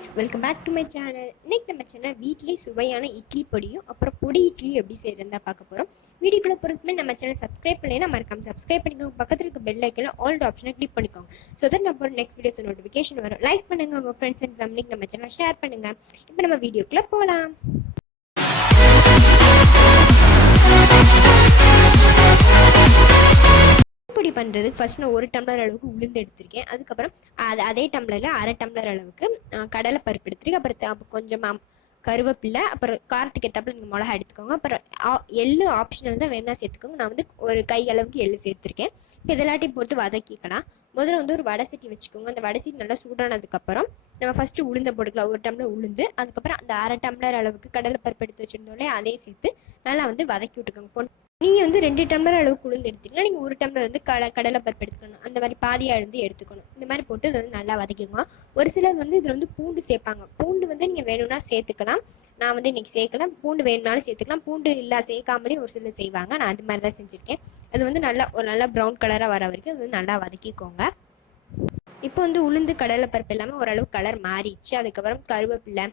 Friends, welcome back to my channel. இன்றைக்கி நம்ம channel வீட்லேயே சுவையான இட்லி பொடியும் அப்புறம் பொடி இட்லியும் எப்படி செய்கிறதா பார்க்க போகிறோம். வீடியோக்குள்ளே பொறுத்துமே நம்ம சேனல் சப்ஸ்கிரைப் பண்ணலைன்னா மறக்காம சப்ஸ்கிரைப் பண்ணிக்கோங்க. பக்கத்தில் இருக்க பெல் ஐக்கனில் ஆல் ஆப்ஷனை கிளிக் பண்ணிக்கோங்க. ஸோ தட் நம்ம நெக்ஸ்ட் வீடியோஸ் நோட்டிஃபிகேஷன் வரும். லைக் பண்ணுங்கள், உங்கள் ஃப்ரெண்ட்ஸ் அண்ட் ஃபேமிலிக்கு நம்ம சேனல் ஷேர் பண்ணுங்கள். இப்போ நம்ம வீடியோக்குள்ளே போகலாம். பொடி பண்ணுறதுக்கு ஃபஸ்ட் நான் 1 டம்ளர் அளவுக்கு உளுந்து எடுத்திருக்கேன். அதுக்கப்புறம் அதே டம்ளரில் 1/2 டம்ளர் அளவுக்கு கடலை பருப்பு எடுத்துருக்கேன். அப்புறம் கொஞ்சமாக கருவேப்பிலை, அப்புறம் காரத்துக்கு ஏற்றாப்புல நீங்கள் மிளகா எடுத்துக்கோங்க. அப்புறம் எள்ளு ஆப்ஷனல் தான், வேணா சேர்த்துக்கோங்க. நான் வந்து ஒரு கை அளவுக்கு எள்ளு சேர்த்துருக்கேன். இப்போ இதெல்லாத்தையும் போட்டு வதக்கிக்கலாம். முதல்ல வந்து ஒரு வடை சட்டி வச்சுக்கோங்க. அந்த வடை சட்டி நல்லா சூடானதுக்கப்புறம் நம்ம ஃபஸ்ட்டு உளுந்தை போட்டுக்கலாம். 1 டம்ளர் உளுந்து, அதுக்கப்புறம் அந்த 1/2 டம்ளர் அளவுக்கு கடலை பருப்பு எடுத்து வச்சுருந்தோம்லே அதையும் சேர்த்து நல்லா வந்து வதக்கி விட்டுக்கோங்க. நீங்கள் வந்து 2 டம்ளர் அளவுக்கு உளுந்து எடுத்துக்கலாம். நீங்கள் 1 டம்ளர் வந்து கடலை பருப்பு எடுத்துக்கணும். அந்த மாதிரி பாதியாக இருந்து எடுத்துக்கணும். இந்த மாதிரி போட்டு இதை வந்து நல்லா வதக்கிக்கோங்க. ஒரு சிலர் வந்து இதில் வந்து பூண்டு சேர்ப்பாங்க. பூண்டு வந்து நீங்கள் வேணும்னா சேர்த்துக்கலாம். நான் வந்து இன்றைக்கி சேர்க்கலாம். பூண்டு வேணும்னாலும் சேர்த்துக்கலாம். பூண்டு இல்லை சேர்க்காமலே ஒரு சிலர் செய்வாங்க. நான் அது மாதிரி தான் செஞ்சுருக்கேன். அது வந்து நல்லா ப்ரௌன் கலராக வர வரைக்கும் அது வந்து நல்லா வதக்கிக்கோங்க. இப்போ வந்து உளுந்து கடலை பருப்பு எல்லாமே ஓரளவு கலர் மாறிடுச்சு. அதுக்கப்புறம் கருவேப்பிலை,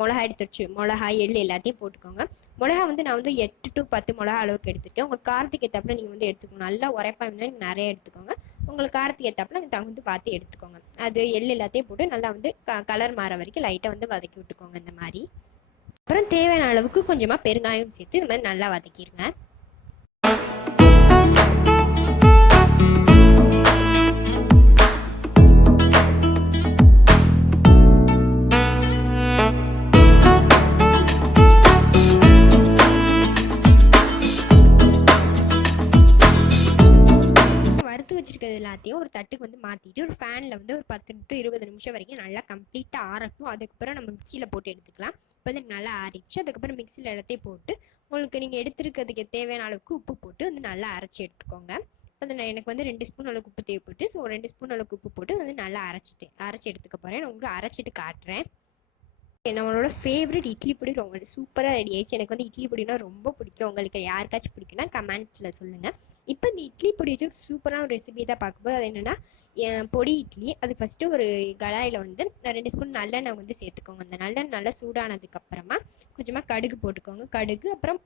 மிளகா எடுத்து வச்சு மிளகா எள்ளு எல்லாத்தையும் போட்டுக்கோங்க. மிளகா வந்து நான் வந்து 8 to 10 மிளகா அளவுக்கு எடுத்துருக்கேன். உங்களுக்கு காரத்துக்கு ஏற்றாப்புல நீங்கள் வந்து எடுத்துக்கணும். நல்லா உரைப்பா இருந்தால் நீங்கள் நிறைய எடுத்துக்கோங்க. உங்களுக்கு காரத்துக்கு ஏற்றாப்புல நீங்கள் தகுந்து பார்த்து எடுத்துக்கோங்க. அது எள்ளு எல்லாத்தையும் போட்டு நல்லா வந்து கலர் மாற வரைக்கும் லைட்டாக வந்து வதக்கி விட்டுக்கோங்க இந்த மாதிரி. அப்புறம் தேவையான அளவுக்கு கொஞ்சமாக பெருங்காயம் சேர்த்து இந்த மாதிரி நல்லா வதக்கிடுங்க. வறுத்து வச்சிருக்கிறது எல்லாத்தையும் ஒரு தட்டுக்கு வந்து மாற்றிட்டு ஒரு ஃபேனில் வந்து ஒரு 10 to 20 நிமிஷம் வரைக்கும் நல்லா கம்ப்ளீட்டாக ஆறட்டும். அதுக்கப்புறம் நம்ம மிக்சியில் போட்டு எடுத்துக்கலாம். இப்போ வந்து நல்லா ஆறிச்சு. அதுக்கப்புறம் மிக்சியில் எல்லாத்தையும் போட்டு உங்களுக்கு நீங்கள் எடுத்துருக்கிறதுக்கு தேவையான அளவுக்கு உப்பு போட்டு வந்து நல்லா அரைச்சி எடுத்துக்கோங்க. இப்போ வந்து எனக்கு வந்து 2 ஸ்பூன் அளவுக்கு உப்பு தேவைப்பட்டு, ஸோ 2 ஸ்பூன் அளவுக்கு உப்பு போட்டு வந்து நல்லா அரைச்சி எடுத்துக்க போகிறேன். நான் உங்களுக்கு அரைச்சிட்டு காட்டுறேன். நம்மளோட ஃபேவரட் இட்லி பொடி ரொம்ப சூப்பராக ரெடி ஆயிடுச்சு. எனக்கு வந்து இட்லி பொடினா ரொம்ப பிடிக்கும். உங்களுக்கு யாருக்காச்சும் பிடிக்குன்னா கமெண்ட்ஸில் சொல்லுங்கள். இப்போ இந்த இட்லி பொடி வச்சு சூப்பரான ஒரு ரெசிபி தான் பார்க்கும்போது அது என்னென்னா பொடி இட்லி. அது ஃபஸ்ட்டு ஒரு கடாயில் வந்து 2 ஸ்பூன் நல்லெண்ணெய் வந்து சேர்த்துக்கோங்க. அந்த நல்லெண்ணெய் நல்லா சூடானதுக்கப்புறமா கொஞ்சமாக கடுகு போட்டுக்கோங்க. கடுகு அப்புறம்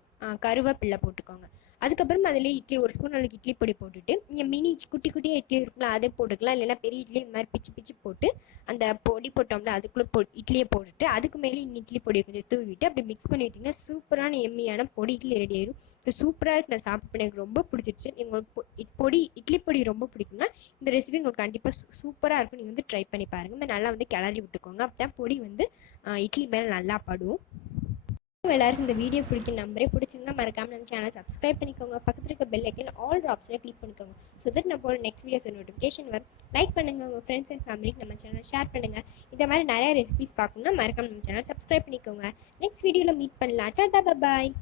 கருவேப்பிலை போட்டுக்கோங்க. அதுக்கப்புறம் அதில் இட்லி 1 ஸ்பூன் அளவுக்கு இட்லி பொடி போட்டுட்டு நீங்கள் மினி குட்டி குட்டியாக இட்லி இருக்குல்ல அதை போட்டுக்கலாம். இல்லைன்னா பெரிய இட்லி இந்த மாதிரி பிச்சு பிச்சு போட்டு அந்த பொடி போட்டோம்ல அதுக்குள்ளே இட்லியை போட்டுட்டு அதுக்கு மேலே இட்லி பொடியை கொஞ்சம் தூவிட்டு அப்படி மிக்ஸ் பண்ணி விட்டிங்கன்னா சூப்பரான எம்மியான பொடி இட்லி ரெடி ஆயிடும். சூப்பராக இருக்கு. நான் சாப்பிட்டு எனக்கு ரொம்ப பிடிச்சிருச்சு. உங்களுக்கு இட்லி பொடி ரொம்ப பிடிக்கும்னா இந்த ரெசிபி உங்களுக்கு கண்டிப்பாக சூப்பராக இருக்கும். நீங்கள் வந்து ட்ரை பண்ணி பாருங்கள். இந்த நல்லா வந்து கிளறி விட்டுக்கோங்க. அப்போ தான் பொடி வந்து இட்லி மேலே நல்லா படும். எல்லாருக்கும் இந்த வீடியோ பிடிக்கும் நம்பரே. பிடிச்சிருந்தா மறக்காம நம்ம சேனலை சப்ஸ்கிரைப் பண்ணிக்கோங்க. பக்கத்தில் இருக்க பெல் ஐக்கன் ஆல் ஆப்ஷனை கிளிக் பண்ணிக்கோங்க. ஸோ தட் நான் போகிற நெக்ஸ்ட் வீடியோஸ் நோட்டிஃபிகேஷன் வரும். லைக் பண்ணுங்கள், உங்கள் ஃப்ரெண்ட்ஸ் அண்ட் ஃபேமிலிக்கு நம்ம சேனல் ஷேர் பண்ணுங்கள். இந்த மாதிரி நிறைய ரெசிபிஸ் பார்க்கணும்னா மறக்காம நம்ம சேனல் சப்ஸ்கிரைப் பண்ணிக்கோங்க. நெக்ஸ்ட் வீடியோவில் மீட் பண்ணலாம். டாடா, பாய்.